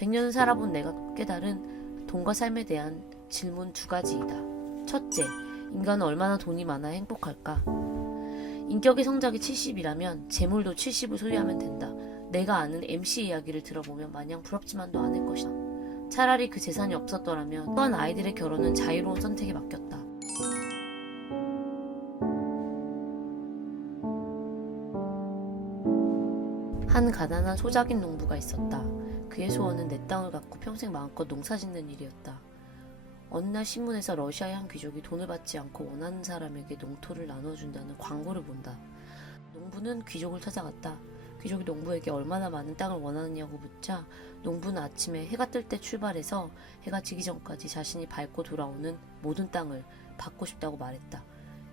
100년을 살아본 내가 깨달은 돈과 삶에 대한 질문 두 가지이다. 첫째, 인간은 얼마나 돈이 많아야 행복할까? 인격의 성적이 70이라면 재물도 70을 소유하면 된다. 내가 아는 MC 이야기를 들어보면 마냥 부럽지만도 않을 것이다. 차라리 그 재산이 없었더라면 또한 아이들의 결혼은 자유로운 선택에 맡겼다. 한 가난한 소작인 농부가 있었다. 그의 소원은 내 땅을 갖고 평생 마음껏 농사짓는 일이었다. 어느 날 신문에서 러시아의 한 귀족이 돈을 받지 않고 원하는 사람에게 농토를 나눠준다는 광고를 본다. 농부는 귀족을 찾아갔다. 귀족이 농부에게 얼마나 많은 땅을 원하느냐고 묻자 농부는 아침에 해가 뜰 때 출발해서 해가 지기 전까지 자신이 밟고 돌아오는 모든 땅을 받고 싶다고 말했다.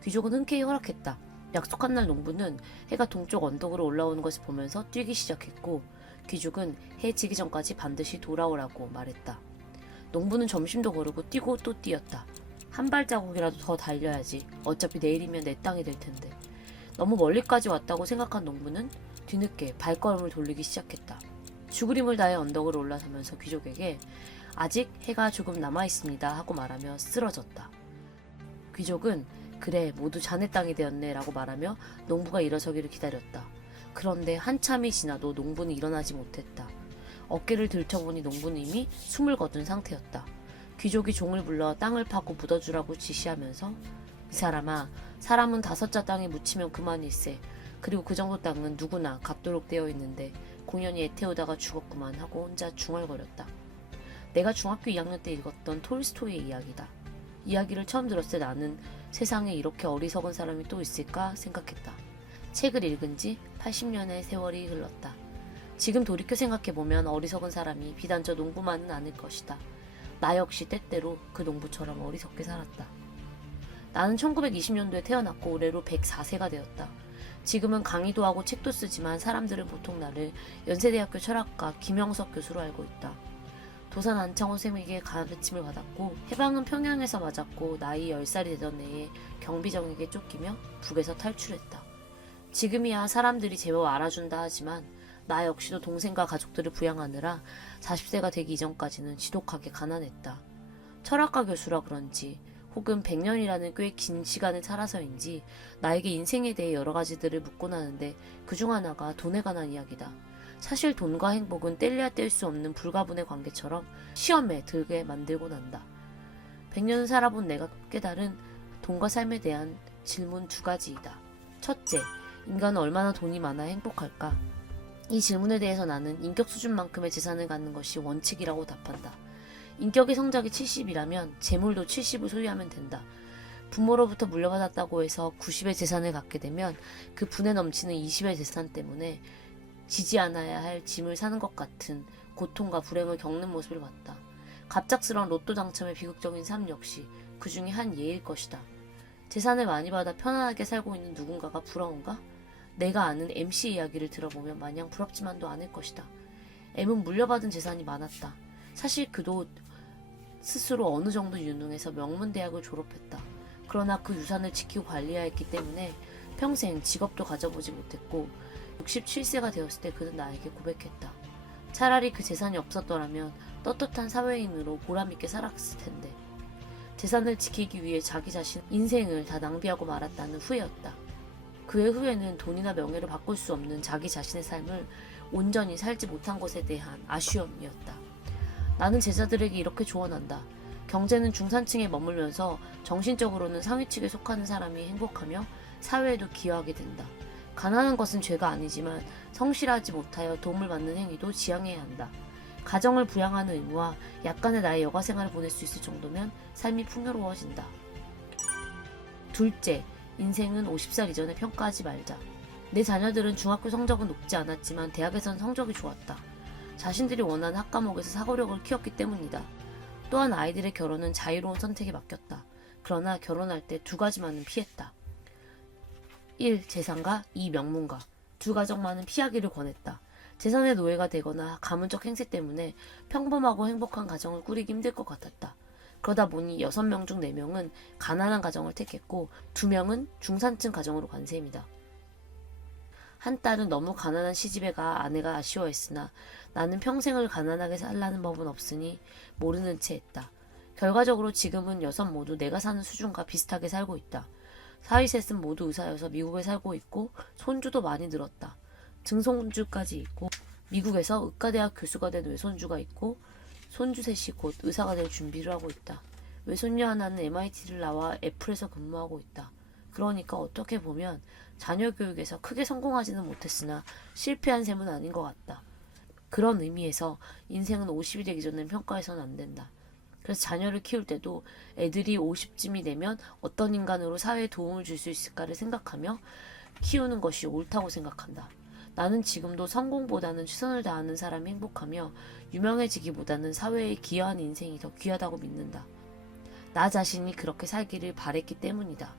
귀족은 흔쾌히 허락했다. 약속한 날 농부는 해가 동쪽 언덕으로 올라오는 것을 보면서 뛰기 시작했고 귀족은 해 지기 전까지 반드시 돌아오라고 말했다. 농부는 점심도 거르고 뛰고 또 뛰었다. 한 발자국이라도 더 달려야지. 어차피 내일이면 내 땅이 될 텐데. 너무 멀리까지 왔다고 생각한 농부는 뒤늦게 발걸음을 돌리기 시작했다. 죽을 힘을 다해 언덕을 올라서면서 귀족에게 아직 해가 조금 남아있습니다 하고 말하며 쓰러졌다. 귀족은 그래 모두 자네 땅이 되었네 라고 말하며 농부가 일어서기를 기다렸다. 그런데 한참이 지나도 농부는 일어나지 못했다. 어깨를 들춰보니 농부는 이미 숨을 거둔 상태였다. 귀족이 종을 불러 땅을 파고 묻어주라고 지시하면서 이 사람아, 사람은 5자 땅에 묻히면 그만일세. 그리고 그 정도 땅은 누구나 갚도록 되어 있는데 공연히 애태우다가 죽었구만 하고 혼자 중얼거렸다. 내가 중학교 2학년 때 읽었던 톨스토이의 이야기다. 이야기를 처음 들었을 때 나는 세상에 이렇게 어리석은 사람이 또 있을까 생각했다. 책을 읽은 지 80년의 세월이 흘렀다. 지금 돌이켜 생각해보면 어리석은 사람이 비단 저 농부만은 아닐 것이다. 나 역시 때때로 그 농부처럼 어리석게 살았다. 나는 1920년도에 태어났고 올해로 104세가 되었다. 지금은 강의도 하고 책도 쓰지만 사람들은 보통 나를 연세대학교 철학과 김영석 교수로 알고 있다. 도산 안창호 쌤에게 가르침을 받았고 해방은 평양에서 맞았고 나이 10살이 되던 해에 경비정에게 쫓기며 북에서 탈출했다. 지금이야 사람들이 제법 알아준다 하지만 나 역시도 동생과 가족들을 부양하느라 40세가 되기 이전까지는 지독하게 가난했다. 철학과 교수라 그런지 혹은 100년이라는 꽤 긴 시간을 살아서인지 나에게 인생에 대해 여러 가지들을 묻곤 하는데 그중 하나가 돈에 관한 이야기다. 사실 돈과 행복은 뗄래야 뗄 수 없는 불가분의 관계처럼 시험에 들게 만들곤 한다. 100년을 살아본 내가 깨달은 돈과 삶에 대한 질문 두 가지이다. 첫째, 인간은 얼마나 돈이 많아야 행복할까? 이 질문에 대해서 나는 인격 수준만큼의 재산을 갖는 것이 원칙이라고 답한다. 인격의 성적이 70이라면 재물도 70을 소유하면 된다. 부모로부터 물려받았다고 해서 90의 재산을 갖게 되면 그 분에 넘치는 20의 재산 때문에 지지 않아야 할 짐을 사는 것 같은 고통과 불행을 겪는 모습을 봤다. 갑작스러운 로또 당첨의 비극적인 삶 역시 그 중에 한 예일 것이다. 재산을 많이 받아 편안하게 살고 있는 누군가가 부러운가? 내가 아는 MC 이야기를 들어보면 마냥 부럽지만도 않을 것이다. M은 물려받은 재산이 많았다. 사실 그도 스스로 어느 정도 유능해서 명문대학을 졸업했다. 그러나 그 유산을 지키고 관리해야 했기 때문에 평생 직업도 가져보지 못했고 67세가 되었을 때 그는 나에게 고백했다. 차라리 그 재산이 없었더라면 떳떳한 사회인으로 보람있게 살았을 텐데. 재산을 지키기 위해 자기 자신 인생을 다 낭비하고 말았다는 후회였다. 그의 후회는 돈이나 명예를 바꿀 수 없는 자기 자신의 삶을 온전히 살지 못한 것에 대한 아쉬움이었다. 나는 제자들에게 이렇게 조언한다. 경제는 중산층에 머물면서 정신적으로는 상위층에 속하는 사람이 행복하며 사회에도 기여하게 된다. 가난한 것은 죄가 아니지만 성실하지 못하여 도움을 받는 행위도 지양해야 한다. 가정을 부양하는 의무와 약간의 나의 여가 생활을 보낼 수 있을 정도면 삶이 풍요로워진다. 둘째, 인생은 50살 이전에 평가하지 말자. 내 자녀들은 중학교 성적은 높지 않았지만 대학에선 성적이 좋았다. 자신들이 원하는 학과목에서 사고력을 키웠기 때문이다. 또한 아이들의 결혼은 자유로운 선택에 맡겼다. 그러나 결혼할 때 두 가지만은 피했다. 1. 재산가, 2. 명문가. 두 가정만은 피하기를 권했다. 재산의 노예가 되거나 가문적 행세 때문에 평범하고 행복한 가정을 꾸리기 힘들 것 같았다. 그러다 보니 6명 중 4명은 가난한 가정을 택했고 2명은 중산층 가정으로 간 셈이다. 한 딸은 너무 가난한 시집에 가 아내가 아쉬워했으나 나는 평생을 가난하게 살라는 법은 없으니 모르는 채 했다. 결과적으로 지금은 여섯 모두 내가 사는 수준과 비슷하게 살고 있다. 사위 셋은 모두 의사여서 미국에 살고 있고 손주도 많이 늘었다. 증손주까지 있고 미국에서 의과대학 교수가 된 외손주가 있고 손주 셋이 곧 의사가 될 준비를 하고 있다. 외손녀 하나는 MIT를 나와 애플에서 근무하고 있다. 그러니까 어떻게 보면 자녀 교육에서 크게 성공하지는 못했으나 실패한 셈은 아닌 것 같다. 그런 의미에서 인생은 50이 되기 전엔 평가해서는 안 된다. 그래서 자녀를 키울 때도 애들이 50쯤이 되면 어떤 인간으로 사회에 도움을 줄 수 있을까를 생각하며 키우는 것이 옳다고 생각한다. 나는 지금도 성공보다는 최선을 다하는 사람이 행복하며 유명해지기보다는 사회에 기여한 인생이 더 귀하다고 믿는다. 나 자신이 그렇게 살기를 바랬기 때문이다.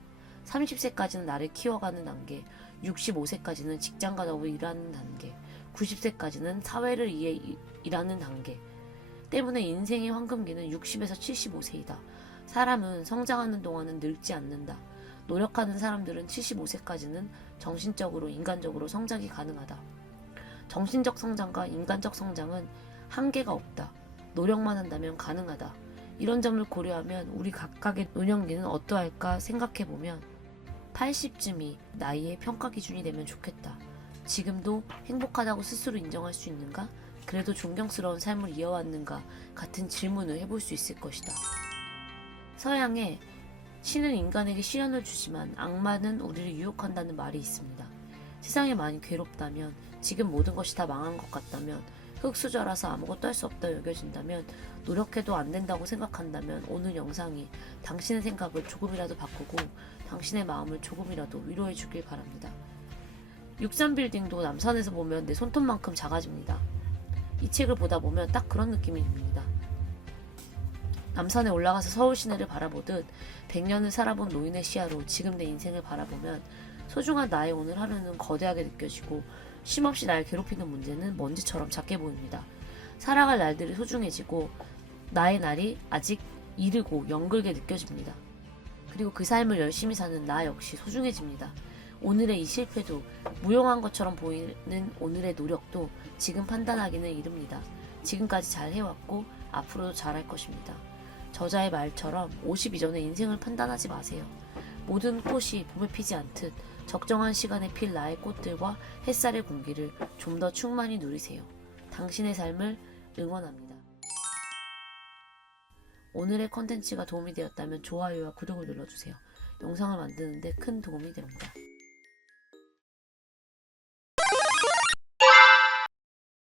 30세까지는 나를 키워가는 단계, 65세까지는 직장 가자고 일하는 단계, 90세까지는 사회를 위해 일하는 단계 때문에 인생의 황금기는 60에서 75세이다. 사람은 성장하는 동안은 늙지 않는다. 노력하는 사람들은 75세까지는 정신적으로, 인간적으로 성장이 가능하다. 정신적 성장과 인간적 성장은 한계가 없다. 노력만 한다면 가능하다. 이런 점을 고려하면 우리 각각의 노년기는 어떠할까 생각해보면 80쯤이 나이의 평가 기준이 되면 좋겠다. 지금도 행복하다고 스스로 인정할 수 있는가? 그래도 존경스러운 삶을 이어왔는가? 같은 질문을 해볼 수 있을 것이다. 서양에 신은 인간에게 시련을 주지만 악마는 우리를 유혹한다는 말이 있습니다. 세상이 많이 괴롭다면, 지금 모든 것이 다 망한 것 같다면, 흙수저라서 아무것도 할 수 없다 여겨진다면, 노력해도 안 된다고 생각한다면 오늘 영상이 당신의 생각을 조금이라도 바꾸고 당신의 마음을 조금이라도 위로해 주길 바랍니다. 63빌딩도 남산에서 보면 내 손톱만큼 작아집니다. 이 책을 보다 보면 딱 그런 느낌이 듭니다. 남산에 올라가서 서울 시내를 바라보듯 100년을 살아본 노인의 시야로 지금 내 인생을 바라보면 소중한 나의 오늘 하루는 거대하게 느껴지고 쉼없이 날 괴롭히는 문제는 먼지처럼 작게 보입니다. 살아갈 날들이 소중해지고 나의 날이 아직 이르고 연글게 느껴집니다. 그리고 그 삶을 열심히 사는 나 역시 소중해집니다. 오늘의 이 실패도 무용한 것처럼 보이는 오늘의 노력도 지금 판단하기는 이릅니다. 지금까지 잘 해왔고 앞으로도 잘할 것입니다. 저자의 말처럼 50 이전에 인생을 판단하지 마세요. 모든 꽃이 봄에 피지 않듯 적정한 시간에 필 나의 꽃들과 햇살의 공기를 좀 더 충만히 누리세요. 당신의 삶을 응원합니다. 오늘의 컨텐츠가 도움이 되었다면 좋아요와 구독을 눌러주세요. 영상을 만드는 데 큰 도움이 됩니다.